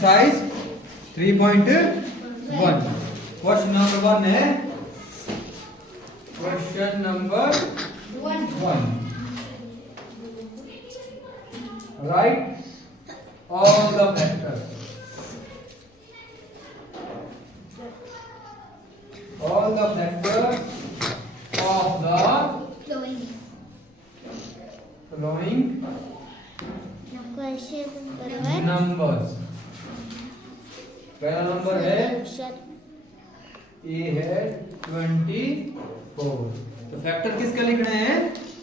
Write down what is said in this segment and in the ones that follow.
Exercise 3.1 question number 1 है। Question number 1 right all the factors of the following numbers। पहला number है ए है 24। तो फैक्टर किसका लिखना है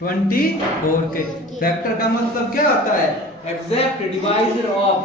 24 के। फैक्टर का मतलब क्या होता है exact divisor of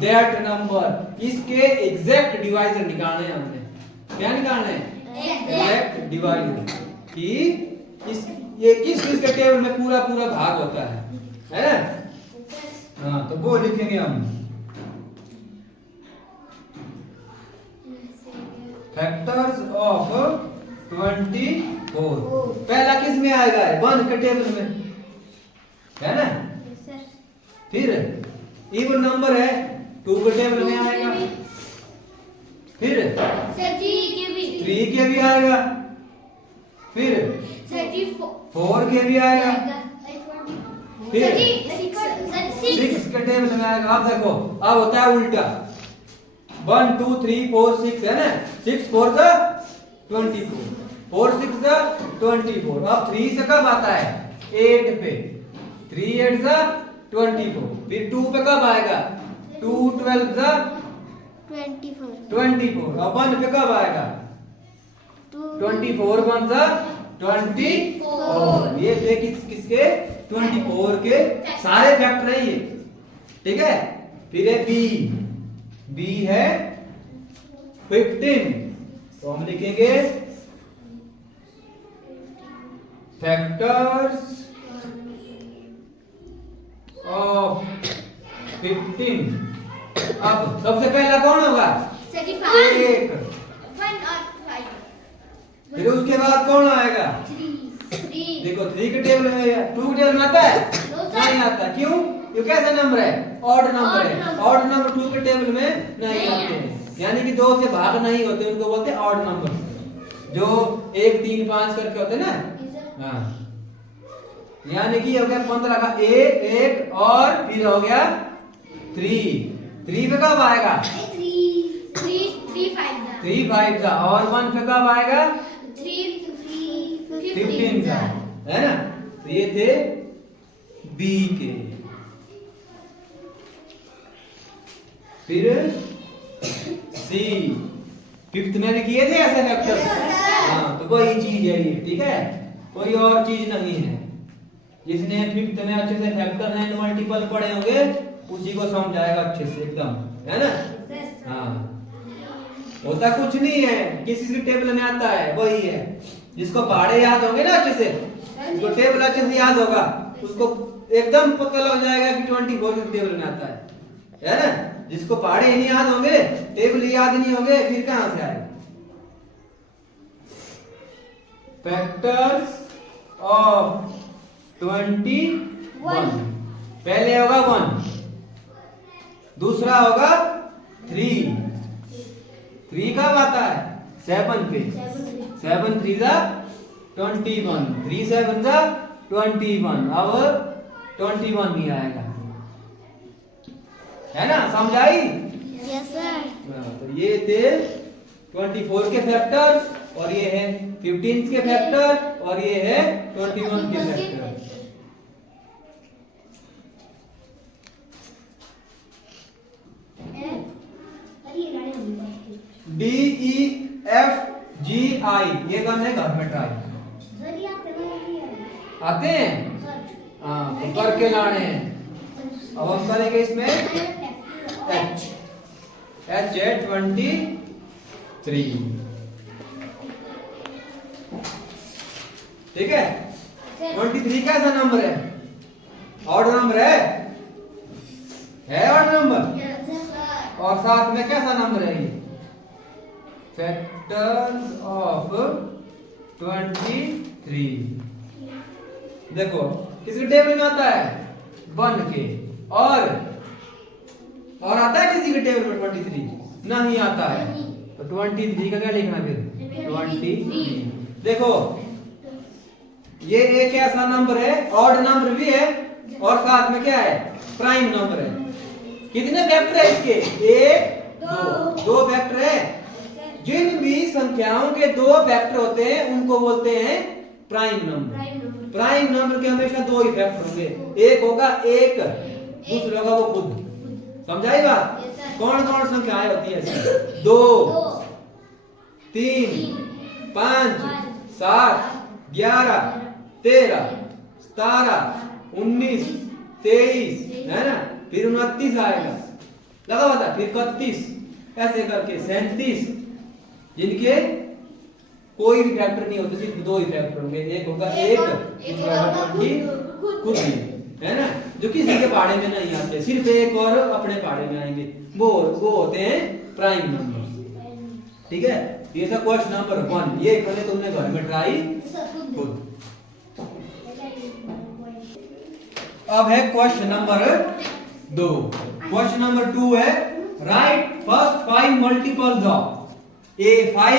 that number. इसके एग्जैक्ट डिवाइजर निकालने हैं हमने। क्या निकालना है एग्जैक्ट डिवाइजर कि इस ये किस चीज के टेबल में पूरा पूरा भाग होता है ना। हाँ तो वो लिखेंगे हम फैक्टर्स ऑफ 24। पहला किस में आएगा 1 के टेबल में है ना। फिर इवन नंबर है 2 के टेबल में आएगा। फिर 3 के भी आएगा। फिर 4 के भी आएगा। फिर 6 के टेबल में आएगा। अब देखो अब होता है उल्टा 1 2 3 4 6 है ना। 6 4 जा 24 4 6 जा 24। अब 3 से कब आता है 8 पे 3 8 जा 24। फिर 2 पे कब आएगा 2 12 जा 24। अब 1 पे कब आएगा 24 1 जा 24। ये थे किसके 24 के सारे फैक्टर है ये। ठीक है। फिर है बी है 15। तो हम लिखेंगे फैक्टर्स ऑफ 15। अब सबसे पहला कौन होगा 1। फिर उसके बाद कौन आएगा 3। देखो 3 के टेबल में 2 के टेबल में आता है नहीं आता। क्यों ये कैसा नंबर है ऑड नंबर है। ऑड नंबर 2 के टेबल में नहीं आते हैं यानी कि 2 से भाग नहीं होते उनको बोलते हैं ऑड नंबर। जो 1 3 5 करके होते हैं ना। हाँ यानी कि हो गया 15 का 1 और फिर हो गया 3 पे कब आएगा 3 5 जा और 1 पे कब आएगा 15 जा है ना। तो ये थे बी के। फिर सी 5th में भी किए थे ऐसे फैक्टर। हाँ तो वही चीज है ये। ठीक है कोई और चीज नहीं है। जिसने 5th में अच्छे से फैक्टर एंड मल्टीपल पढ़े होंगे उसी को समझाएगा अच्छे से एकदम है ना। हाँ होता कुछ नहीं है किसी के टेबल में आता है वही है। जिसको पहाड़े याद होंगे ना अच्छे से उसको टेबल अच्छे से याद होगा उसको एकदम पता लग जाएगा कि 24 के टेबल में आता है ना। जिसको पहाड़े नहीं याद होंगे टेबल याद नहीं होंगे फिर कहां से आएगा। फैक्टर्स ऑफ 21 पहले होगा 1 दूसरा होगा 3 कब आता है 7 पे 7 3 जा 21 3 7 जा 21। अब 21 नहीं आएगा है ना। समझाई यस सर। तो ये थे 24 के फैक्टर्स और ये है 15 के फैक्टर और ये है 21 के फैक्टर। DEFGI ये करने हैं घर में ट्राई आते हैं। हाँ तो करके लाने हैं। अब हम करेंगे इसमें H है 23। ठीक है 23 कैसा नंबर है ऑड नंबर है ऑड नंबर। और साथ में कैसा नंबर है ये फैक्टर्स ऑफ 23। देखो किसके टेबल में आता है 1 के और और आता है किसी के टेबल में 23? नहीं आता है। तो 23 का क्या लिखना फिर? 23। देखो ये एक ऐसा नंबर है, ऑड नंबर भी है और साथ में क्या है? प्राइम नंबर है। कितने फैक्टर है इसके? एक, दो फैक्टर है। जिन भी संख्याओं के दो फैक्टर होते हैं उनको बोलते हैं प्राइम नंबर। प्राइम नंबर के हमेशा दो ही फैक्टर होंगे, एक होगा एक, दूसरा होगा वो खुद। समझाई बात? कौन कौन संख्याएं होती है? 2, 3, 5, 7, 11, 13, 17, 19, 23 है ना, फिर 29 आएगा, लगा हुआ था, फिर 31, ऐसे करके 37, जिनके कोई भी फैक्टर नहीं होते, सिर्फ दो ही फैक्टर होंगे, एक होगा एक, दूसरा होगा खुद ही, है ना, जो किसी के पहाड़े में नहीं आते, सिर्फ एक और अपने पहाड़े में आएंगे, वो होते हैं प्राइम नंबर। ठीक है, ये था क्वेश्चन नंबर 1। ये पहले तुमने घर में ट्राई खुद। अब है क्वेश्चन नंबर 2। क्वेश्चन नंबर 2 है right first 5 multiples of A5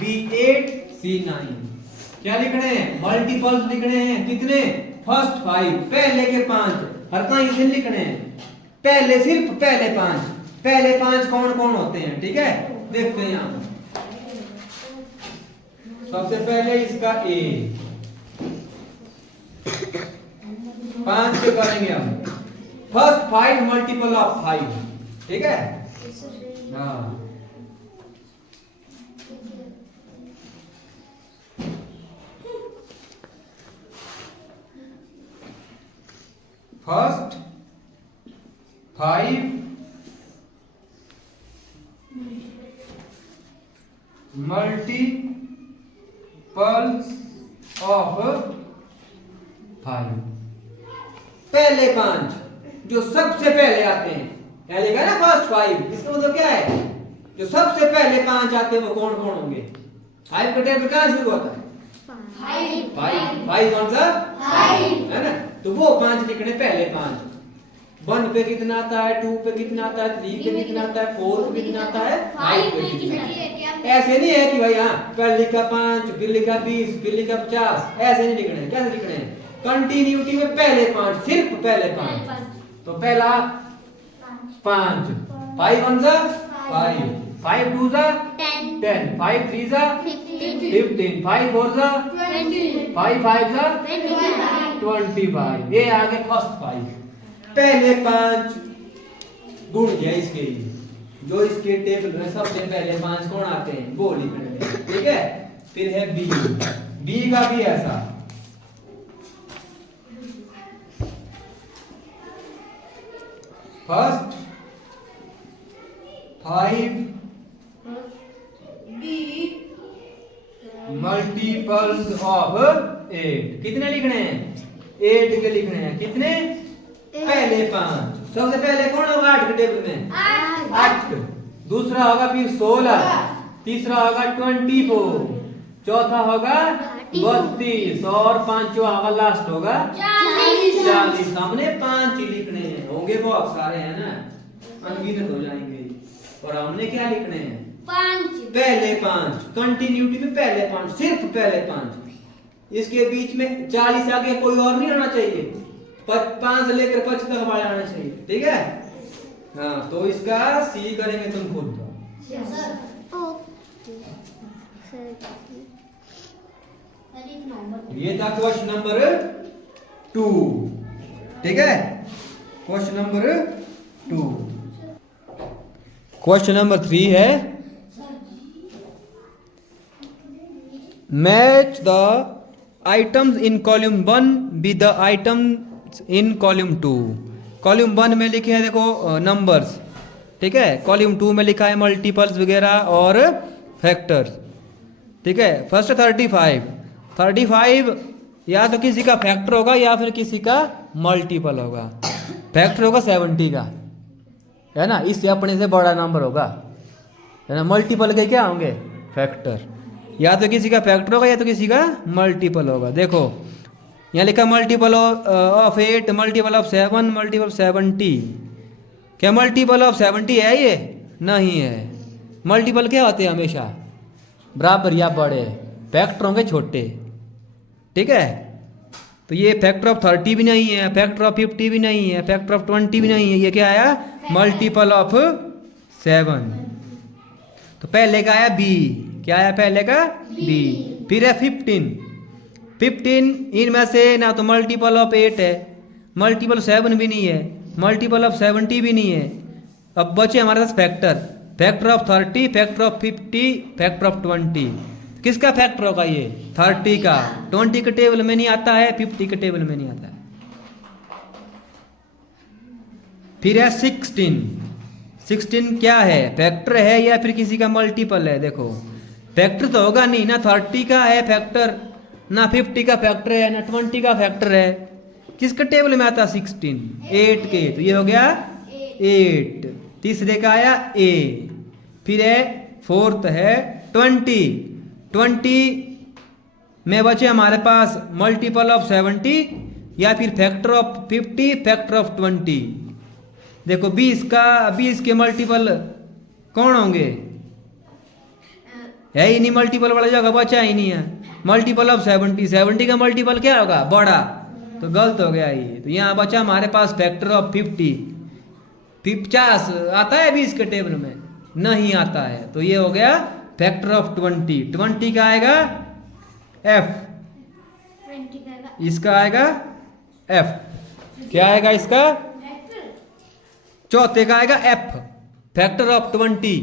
B8 C9। क्या लिखने हैं? मल्टीपल्स लिखने हैं। कितने? फर्स्ट 5, पहले के 5। हर कहीं से लिखने हैं, पहले सिर्फ पहले 5। पहले 5 कौन कौन होते हैं? ठीक है, देखते हैं यहां। सबसे पहले इसका A 5 से करेंगे हम। First 5 multiple of 5। ठीक है, हाँ, फर्स्ट 5 मल्टीपल्स ऑफ 5। पहले 5 जो सबसे पहले आते हैं, क्या लिखा है ना फर्स्ट 5, इसका मतलब क्या है? जो सबसे पहले 5 आते हैं वो कौन कौन होंगे? 5 का टेबल कहां शुरू होता है? 5 कौन सा? 5 है ना, तो वो 5 लिखने पहले 5। 1 पे कितना आता है, 2 पे कितना आता है, 3 पे कितना आता है, 4 पे कितना आता है, 5 पे कितना आता है। ऐसे नहीं है कि भाई हाँ पहले लिखा 5 फिर लिखा 20 फिर लिखा 50, ऐसे नहीं लिखने। कैसे लिखने हैं? कंटिन्यूटी में पहले 5, सिर्फ पहले 5। तो पहला 5, 5 1 जा 5, 5 2 जा 10, 5 3 जा 15, 5 4 जा 5 5 जा 25। ये आगे फर्स्ट 5। पहले 5 गुण गया इसके लिए, जो इसके टेबल में सबसे पहले 5 कौन आते हैं वो लिखने हैं। ठीक है, फिर है बी। बी का भी ऐसा, फर्स्ट 5 मल्टीपल्स ऑफ 8। कितने लिखने हैं? 8 के लिखने हैं। कितने? पहले 5। सबसे पहले कौन होगा 8 के टेबल में? 8। दूसरा होगा फिर 16, तीसरा होगा 24, चौथा होगा 32 और पांचवा होगा लास्ट होगा 40। सामने 5 ही लिखने हैं, होंगे बहुत सारे हैं ना, अनगिनत हो जाएंगे। और हमने क्या लिखने हैं? 5, पहले 5, कंटिन्यूटी में पहले 5, सिर्फ पहले 5। इसके बीच में 40 आगे कोई और नहीं आना चाहिए, 5 से लेकर 25 तक हमारे आना चाहिए। ठीक है, हाँ, तो इसका सी करेंगे तुम खुद। ये था क्वेश्चन नंबर 2। ठीक है, क्वेश्चन नंबर 2। क्वेश्चन नंबर 3 है match the items in column 1 with the items in column 2। Column 1 में लिखे हैं देखो नंबर्स, ठीक है, कॉलम 2 में लिखा है मल्टीपल्स वगैरह और फैक्टर्स। ठीक है, फर्स्ट 35 या तो किसी का फैक्टर होगा या फिर किसी का मल्टीपल होगा। फैक्टर होगा 70 का, है ना, इससे अपने से बड़ा नंबर होगा, है ना। मल्टीपल के क्या होंगे? फैक्टर। या तो किसी का फैक्टर होगा या तो किसी का मल्टीपल होगा। देखो यहाँ लिखा multiple of 8, multiple of 7, multiple 70, क्या मल्टीपल ऑफ 70 है ये? नहीं है। मल्टीपल क्या होते हैं हमेशा? बराबर या बड़े, फैक्टर होंगे छोटे। ठीक है, तो ये फैक्टर ऑफ 30 भी नहीं है, फैक्टर ऑफ 50 भी नहीं है, फैक्टर ऑफ 20 भी नहीं है। ये क्या आया? Multiple of 7। तो पहले का आया बी। क्या आया पहले का? बी। फिर है 15। 15 इनमें से ना तो मल्टीपल ऑफ 8 है, मल्टीपल 7 भी नहीं है, मल्टीपल ऑफ 70 भी नहीं है। अब बचे हमारे पास factor, factor of 30, factor of 50, factor of 20। किसका फैक्टर होगा ये? 30 का। 20 के टेबल में नहीं आता है, 50 के टेबल में नहीं आता है। फिर है 16। 16 क्या है? फैक्टर है या फिर किसी का मल्टीपल है? देखो फैक्टर तो होगा नहीं ना, 30 का है फैक्टर, ना 50 का फैक्टर है, ना 20 का फैक्टर है। किसके टेबल में आता? 16, 8 के। तो ये हो गया 8। तीसरे का आया ए। फिर है फोर्थ है 20। 20 में बचे हमारे पास मल्टीपल ऑफ 70 या फिर फैक्टर ऑफ 50, फैक्टर ऑफ 20। देखो 20 के मल्टीपल कौन होंगे? है ही नहीं, मल्टीपल वाला जगह बचा ही नहीं है। मल्टीपल ऑफ 70, 70 का मल्टीपल क्या होगा? बड़ा। तो गलत हो गया ये। तो यहाँ बचा हमारे पास फैक्टर ऑफ 50। 50 आता है 20 के टेबल में? नहीं आता है। तो ये हो गया फैक्टर ऑफ 20। 20 का आएगा एफ, इसका आएगा एफ। क्या आएगा इसका? चौथे का आएगा एफ, फैक्टर ऑफ 20।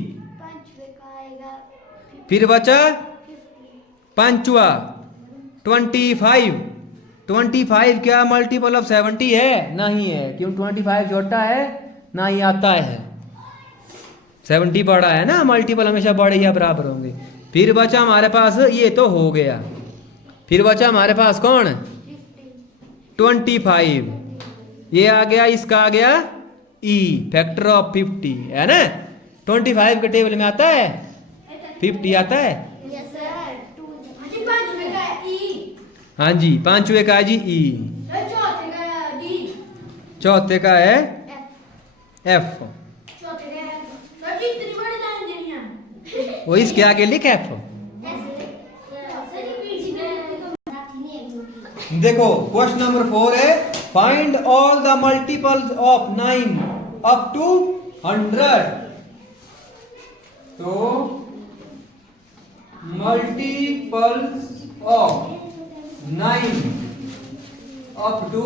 फिर बचा पांचवा 25। 25 क्या मल्टीपल ऑफ 70 है? नहीं है, क्यों? 25 छोटा है, ना ही आता है। 70 बड़ा है ना, मल्टीपल हमेशा बड़े या बराबर होंगे। फिर बचा हमारे पास, ये तो हो गया। फिर बचा हमारे पास कौन? 25। ये आ गया, इसका आ गया ई, फैक्टर ऑफ 50 है ना। 25 के टेबल में आता है, 50 आता है। हाँ जी, पांचवे का है जी ई, चौथे का है एफ। वो इसके आगे लिख एफ। देखो क्वेश्चन नंबर 4 है, find all the multiples of 9 up to 100। तो मल्टीपल्स ऑफ 9 अप टू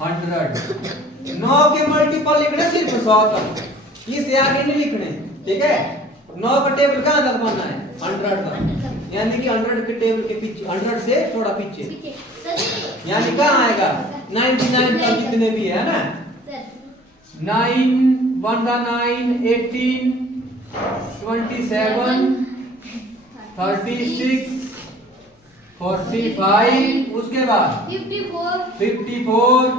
100। 9 के मल्टीपल लिखने सिर्फ 100 तक, इससे आगे नहीं लिखने। ठीक है, 9 का टेबल कहां तक बनना है? 100 तक, यानी कि 100 के टेबल के पीछे, 100 से थोड़ा पीछे, यानी कहां आएगा? 99 तक जितने भी है ना, 9 1 9 18 27 36 45, उसके बाद 54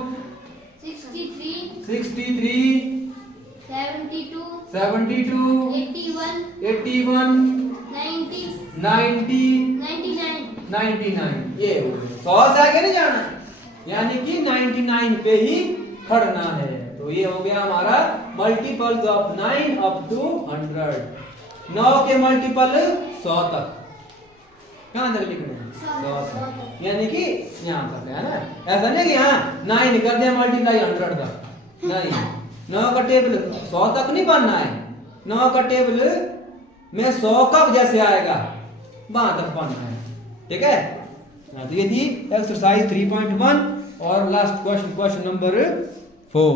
63 72 81 90 99। ये 100 से आगे नहीं जाना, यानी कि 99 पे ही खड़ना है। तो ये हो गया हमारा मल्टीपल्स ऑफ 9 अप टू 100। 9 के मल्टीपल 100 तक, कहां तक लिखना है? 100 तक, यानी कि यहां तक है ना। ऐसा नहीं कि हाँ 9 कर दिया मल्टीप्लाई 100 तक, नहीं। 9 का टेबल 100 तक नहीं बनना है। 9 का टेबल में 100 कब जैसे आएगा वहां तक बनना है। ठीक है, तो ये थी एक्सरसाइज 3.1 और लास्ट क्वेश्चन, क्वेश्चन नंबर 4।